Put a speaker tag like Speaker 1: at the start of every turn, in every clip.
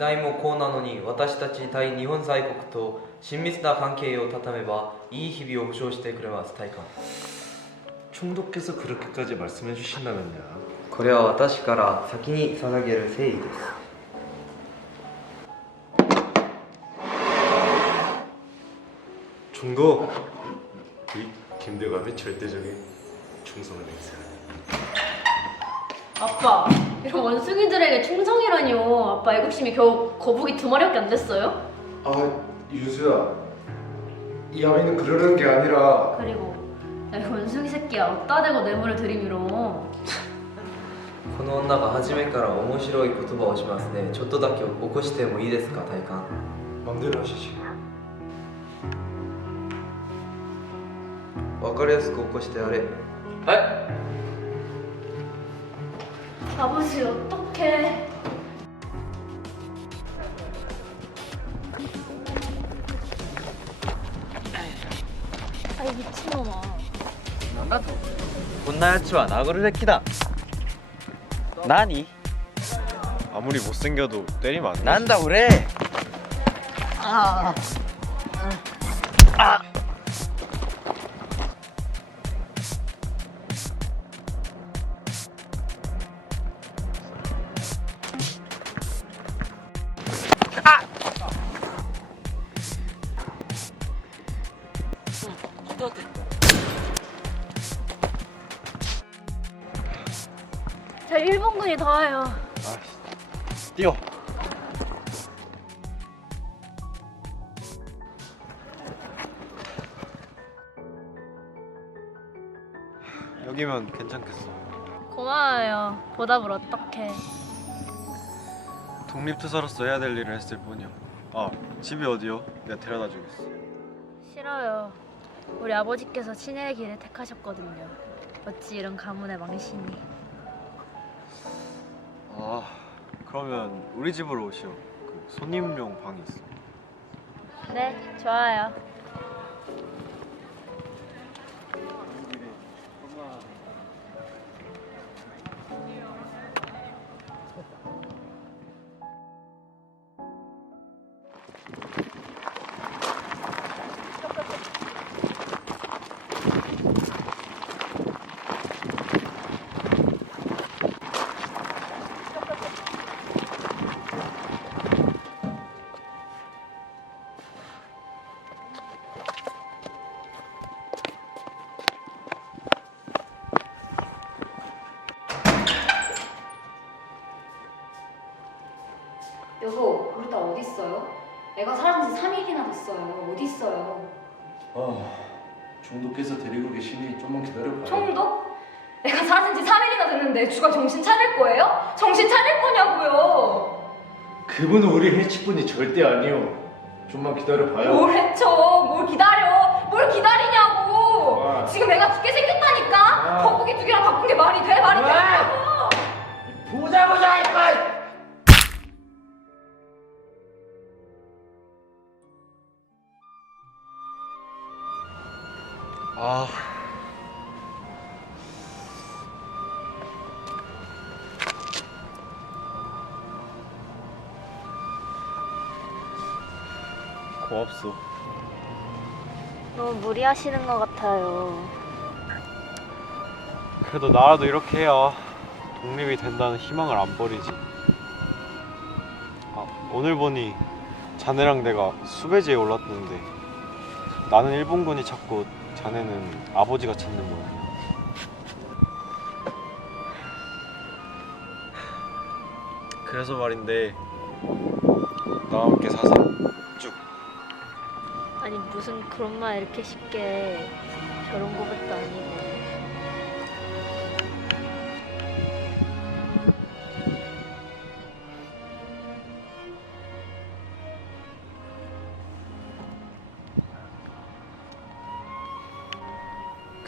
Speaker 1: 代もこうなのに私たち対日本在国と親密な関係を畳めばいい日々を保証してくれます大官
Speaker 2: 총독께서 그렇게까지 말씀해 주신다면요.
Speaker 1: これは私から先に捧げる誠意です
Speaker 2: 총독, 이 김대감의 절대적인 충성을 맹세하네.
Speaker 3: 아빠, 이런 원숭이들에게 충성이라니요. 아빠 애국심이 겨우 거북이 두 마리밖에 안 됐어요?
Speaker 4: 아 유수야 이 아이는 그러는 게 아니라
Speaker 3: 그리고 야, 이 원숭이 새끼야 어따 대고 뇌물을 들이밀어.
Speaker 1: この女が初めから面白い言葉をしますねちょっとだけ起こしてもいいですか大官
Speaker 4: 맘대로 하시지
Speaker 1: わかりやすく起こしてやれ
Speaker 3: 아버지 어떡해. 아이 미친놈아.
Speaker 5: こんなやつは殴るべきだ何
Speaker 2: 아무리 못생겨도 때리면 안 돼.
Speaker 5: な 언더드.
Speaker 3: 저 일본군이 더해요.
Speaker 2: 아씨, 뛰어. 여기면 괜찮겠어.
Speaker 3: 고마워요. 보답을 어떻게?
Speaker 2: 독립투사로서 해야 될 일을 했을 뿐이요. 아, 집이 어디요? 내가 데려다 주겠어.
Speaker 3: 싫어요. 우리 아버지께서 친애의 길을 택하셨거든요. 어찌 이런 가문의 망신이.
Speaker 2: 아, 그러면 우리 집으로 오시오. 그 손님용 방이 있어.
Speaker 3: 네, 좋아요. 지 3일이나 됐어요. 어디 있어요?
Speaker 4: 아 총독께서 데리고 계시니 좀만 기다려봐요
Speaker 3: 총독? 애가 사라진 지 3일이나 됐는데 주가 정신 차릴 거예요? 정신 차릴 거냐고요?
Speaker 4: 그분은 우리 해치분이 절대 아니오 좀만 기다려봐요
Speaker 3: 뭘 해쳐? 뭘 기다려? 뭘 기다리냐고?
Speaker 4: 아.
Speaker 3: 지금 애가 죽게 생겼다니까?
Speaker 4: 아.
Speaker 3: 거북이 두 개랑 바꾼 게 말이 돼? 말이 되냐고?
Speaker 4: 보자 보자 이빨
Speaker 2: 아. 고맙소.
Speaker 3: 너무 무리하시는 것 같아요.
Speaker 2: 그래도 나라도 이렇게 해야 독립이 된다는 희망을 안 버리지. 아, 오늘 보니 자네랑 내가 수배지에 올랐는데 나는 일본군이 찾고 자네는 아버지가 찾는 모양이야. 그래서 말인데 나와 함께 사세. 쭉.
Speaker 3: 아니 무슨 그런 말 이렇게 쉽게 결혼 고백도 아니고.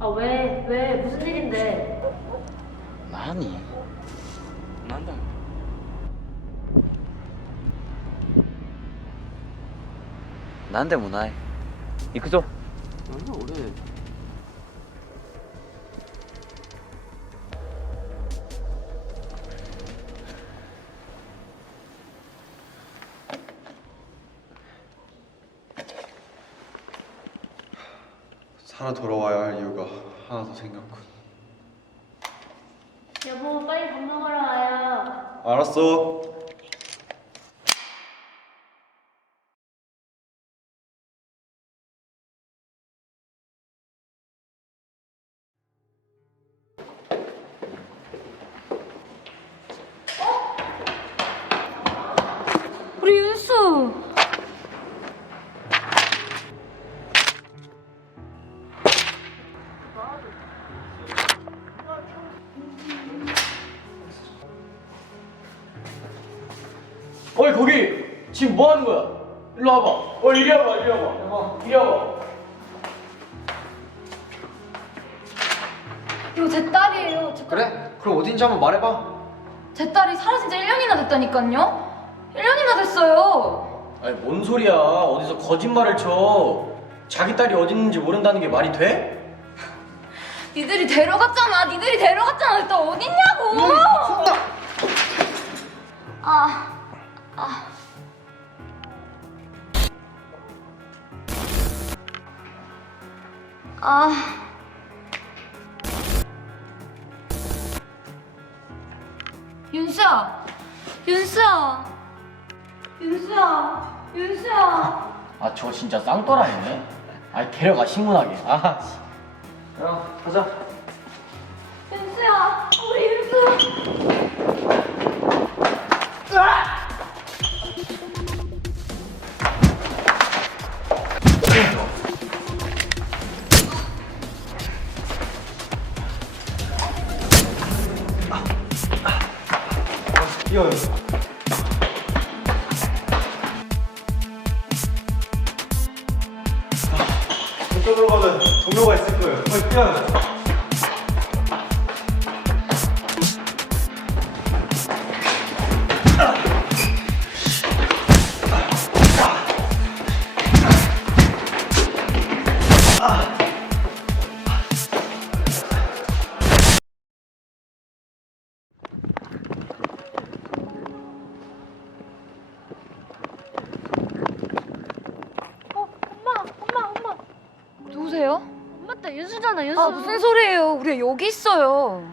Speaker 3: 아 왜? 왜? 무슨 일인데?
Speaker 6: 나니? 난다.
Speaker 7: 난데 문화해. 이끄죠?
Speaker 6: 얼마 오래? 俺「
Speaker 1: 살아 돌아와야 할 이유가 하나 더 생겼군
Speaker 3: 여보 빨리 밥 먹으러 와요.
Speaker 1: 알았어
Speaker 6: 거기 지금 뭐 하는 거야? 일로 와봐 어 이리 와봐 이리 와봐 이리 와봐
Speaker 8: 이거 제 딸이에요. 제, 딸-
Speaker 9: 그래? 그럼 어딘지 한번 말해봐.
Speaker 8: 제 딸이 사라진 지 1년이나 됐다니까요. 1년이나 됐어요.
Speaker 6: 아니 뭔 소리야 어디서 거짓말을 쳐 자기 딸이 어디 있는지 모른다는 게 말이 돼?
Speaker 8: 니들이 데려갔잖아. 니들이 데려갔잖아. 또 어딨냐고. 아, 아. 아. 윤수야, 윤수야, 윤수야, 윤수야.
Speaker 6: 아 저 진짜 쌍떠라이네 아니 데려가 신문하게 아 씨. 야 가자
Speaker 8: 윤수야, 우리 여기 있어요.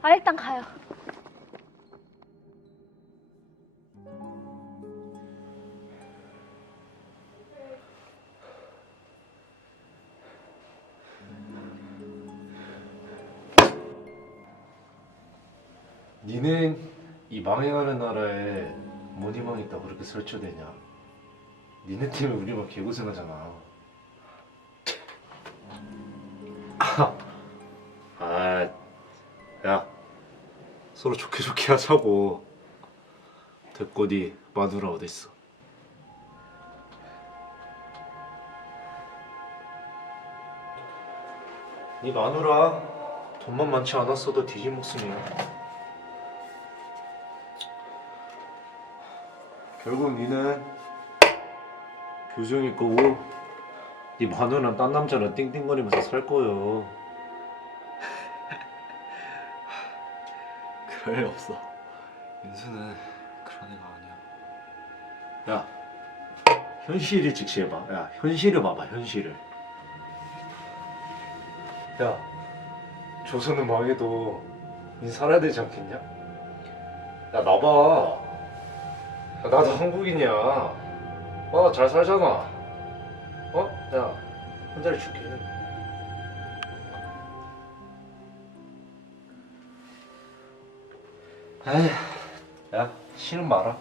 Speaker 3: 아 일단 가요.
Speaker 4: 니네 이 망해가는 나라에 뭔 희망 있다고 그렇게 설쳐대냐? 니네 때문에 우리만 개고생하잖아. 아, 야, 서로 좋게 좋게 하자고. 됐고 니 마누라 어딨어? 니 마누라 돈만 많지 않았어도 뒤진 목숨이야. 결국 니는 교정일 거고 네 마누라는 딴 남자랑 띵띵거리면서 살 거요. 그럴 리 없어.
Speaker 1: 민수는 그런 애가 아니야
Speaker 4: 야, 현실을 직시해봐. 야, 현실을 봐봐, 현실을. 야, 조선은 망해도 니 살아야 되지 않겠냐? 야, 나봐. 야, 나도 한국인이야. 어, 잘 살잖아. 어? 야, 한 자리 줄게. 에이, 야, 싫으면 말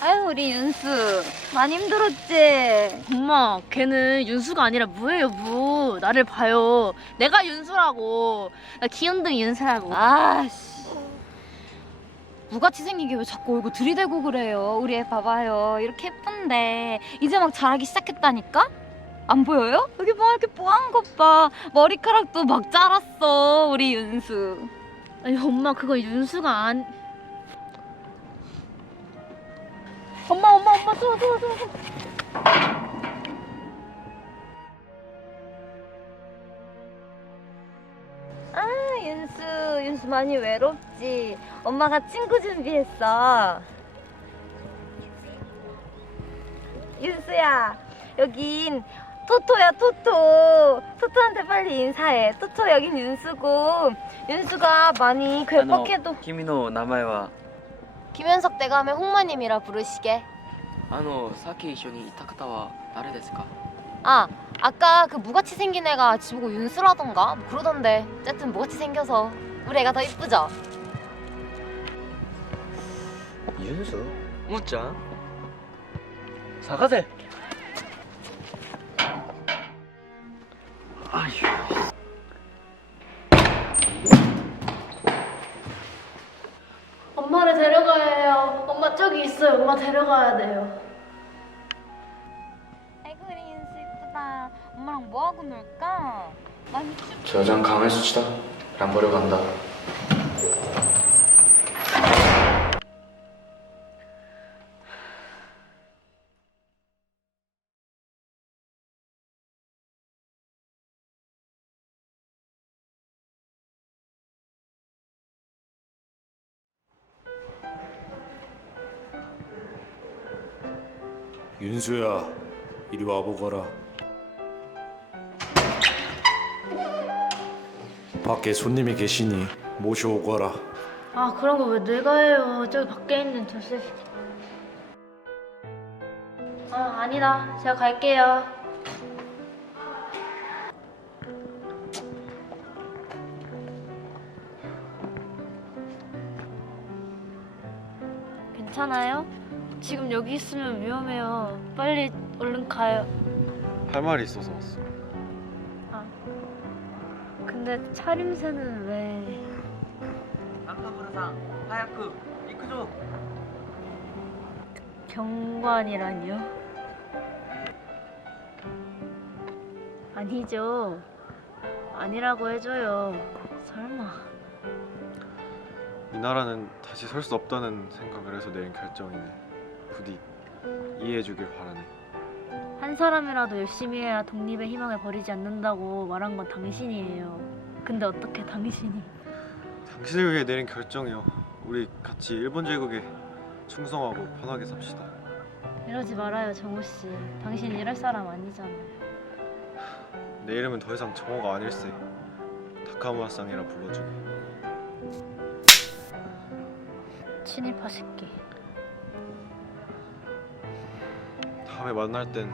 Speaker 10: 아유 우리 윤수 많이 힘들었지?
Speaker 3: 엄마, 걔는 윤수가 아니라 무예요, 무. 나를 봐요. 내가 윤수라고. 나 기운등 윤수라고.
Speaker 10: 아씨 무같이 생긴 게왜 자꾸 얼굴 들이대고 그래요 우리 애 봐봐요 이렇게 예쁜데 이제 막 자라기 시작했다니까? 안 보여요? 여기 봐 이렇게 뽀한 것봐 머리카락도 막 자랐어 우리 윤수
Speaker 3: 아니, 엄마, 그거 윤수가 안. 엄마 엄마 엄마 또또또 또, 또.
Speaker 10: 아 윤수 윤수 많이 외롭지. 엄마가 친구 준비했어. 윤수야 여긴 토토야 토토. 토토한테 빨리 인사해. 토토 여긴 윤수고. 윤수가 많이 뭐, 괴팍해도
Speaker 5: 김민호 남아와
Speaker 10: 김현석 대감의 홍마님이라 부르시게
Speaker 5: あのさっき一緒にいた方は誰ですか
Speaker 10: 아 아까 그 무같이 생긴 애가 지보고 윤수라던가 뭐 그러던데 어쨌든 무같이 생겨서 우리 애가 더 이쁘죠?
Speaker 5: ユンスもっちゃん探
Speaker 3: 있어요. 엄마 데려가야 돼요.
Speaker 10: 아이고 우리 윤수 이쁘다 엄마랑 뭐하고 놀까? 많이
Speaker 7: 춥저 여자는 강할 수치다. 안 버려간다.
Speaker 11: 윤수야, 이리 와보거라. 밖에 손님이 계시니 모셔오거라.
Speaker 3: 아 그런 거 왜 내가 해요? 저기 밖에 있는 저 새끼. 아 아니다. 제가 갈게요. 괜찮아요? 지금 여기 있으면 위험해요. 빨리 얼른 가요.
Speaker 2: 할 말이 있어서 왔어. 아.
Speaker 3: 근데 차림새는 왜?
Speaker 5: 남성부르상 하야쿠 이크조
Speaker 3: 경관이라니요? 아니죠. 아니라고 해줘요. 설마.
Speaker 2: 이 나라는 다시 설 수 없다는 생각을 해서 내린 결정이네. 부디 이해해주길 바라네.
Speaker 3: 한 사람이라도 열심히 해야 독립의 희망을 버리지 않는다고 말한 건 당신이에요. 근데 어떻게 당신이?
Speaker 2: 당신을 위해 내린 결정이요. 우리 같이 일본 제국에 충성하고 편하게 삽시다.
Speaker 3: 이러지 말아요, 정우 씨. 당신 이럴 사람 아니잖아요.
Speaker 2: 내 이름은 더 이상 정호가 아닐세. 다카무라상이라 불러주게.
Speaker 3: 친일파 새끼.
Speaker 2: 다음에 만날 땐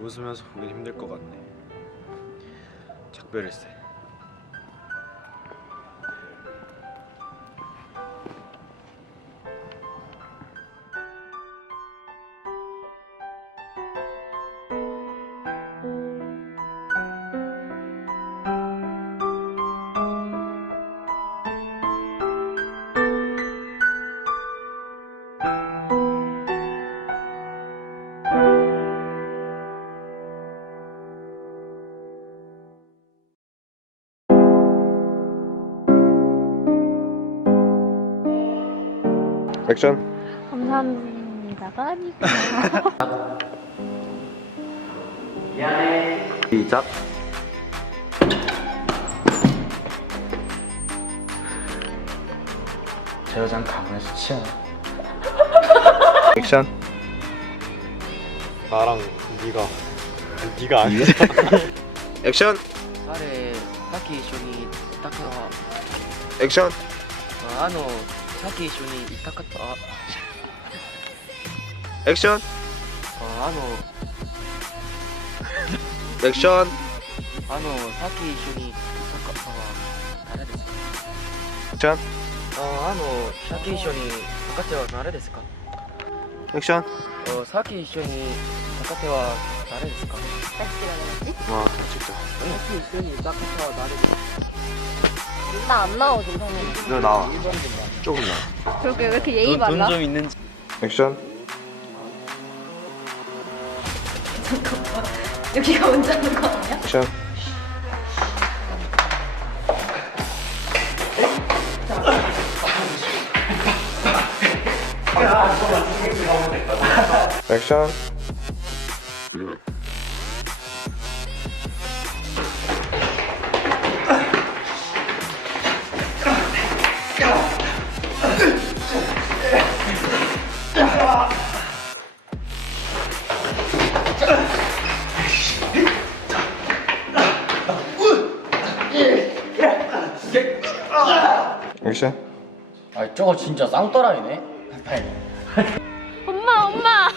Speaker 2: 웃으면서 보긴 힘들 것 같네. 작별일세. 액션.
Speaker 3: 감사합니다가 아니구나.
Speaker 1: 시작.
Speaker 7: 저 여자는 강원에서 치아.
Speaker 2: 액션. 나랑 네가 네가 아니야. 예? 액션.
Speaker 5: 딸에 딱히 저기 딱히 어.
Speaker 2: 액션.
Speaker 5: 아, 아 さっき一緒に行った方あ
Speaker 2: アクション
Speaker 5: ああの
Speaker 2: アクション
Speaker 5: あのさっき一緒に行った方は誰ですか
Speaker 2: ちゃん
Speaker 5: ああのさっき一緒に若手は誰ですか
Speaker 12: アク
Speaker 5: ションさっき一緒に若手は誰ですか
Speaker 12: さっき
Speaker 13: は誰です
Speaker 12: かああ、ちょっと
Speaker 5: さっき一緒に若手は誰ですか
Speaker 8: 나 안 나오죠 형은
Speaker 12: 너 나와. 조금 나.
Speaker 8: 그렇게 왜 이렇게 예의 발라?
Speaker 5: 돈좀 있는지
Speaker 12: 액션.
Speaker 8: 여기가 하는 거 아니야?
Speaker 12: 액션. 액션. 액션.
Speaker 5: 저거 진짜 쌍떠라이네?
Speaker 3: 엄마 엄마.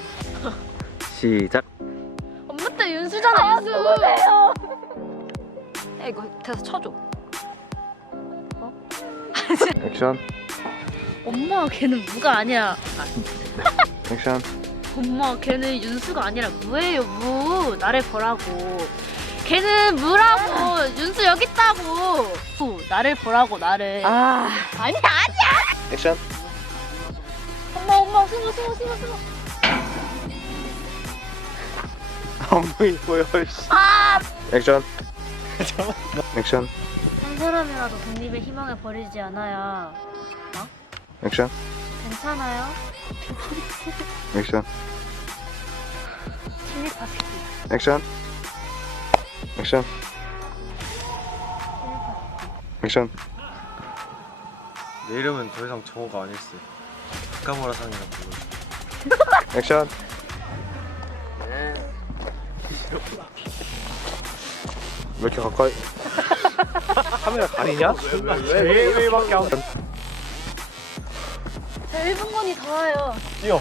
Speaker 5: 시작.
Speaker 3: 엄마 때 윤수잖아 윤수.
Speaker 8: 야 이거 대사 쳐줘.
Speaker 12: 액션.
Speaker 3: 엄마 걔는 무가 아니야.
Speaker 12: 액션.
Speaker 3: 엄마 걔는 윤수가 아니라 무예요 무. 나를 보라고 걔는 무라고 윤수 여기 있다고 무, 나를 보라고 나를
Speaker 8: 아
Speaker 3: 아니야 아니야
Speaker 12: 액션.
Speaker 3: 엄마 엄마 숨어 숨어 숨어 숨어
Speaker 12: 안 보이고요.
Speaker 3: 아
Speaker 12: 액션. 액션.
Speaker 3: 한 사람이라도 독립의 희망을 버리지 않아야
Speaker 12: 액션.
Speaker 3: 괜찮아요
Speaker 12: 액션.
Speaker 3: 텔레파시
Speaker 12: 액션. 액션. 액션. 내 이름은 더 이상 정호가 아닐세. 가까무라 상이라 불러. 액션. 왜 이렇게 가까이? 카메라 가리냐? 왜, 왜, 밖에 안
Speaker 3: 1분간이 더 와요
Speaker 12: 뛰어.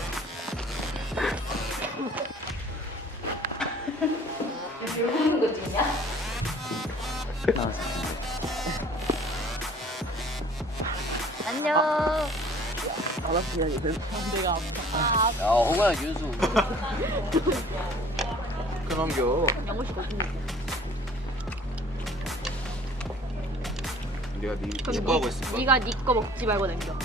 Speaker 3: 안녕.
Speaker 5: 야 홍호야 윤수.
Speaker 12: 끊어넘겨. 내가 네 축구하고 있을 거야.
Speaker 3: 네가 네 거 먹지 말고 남겨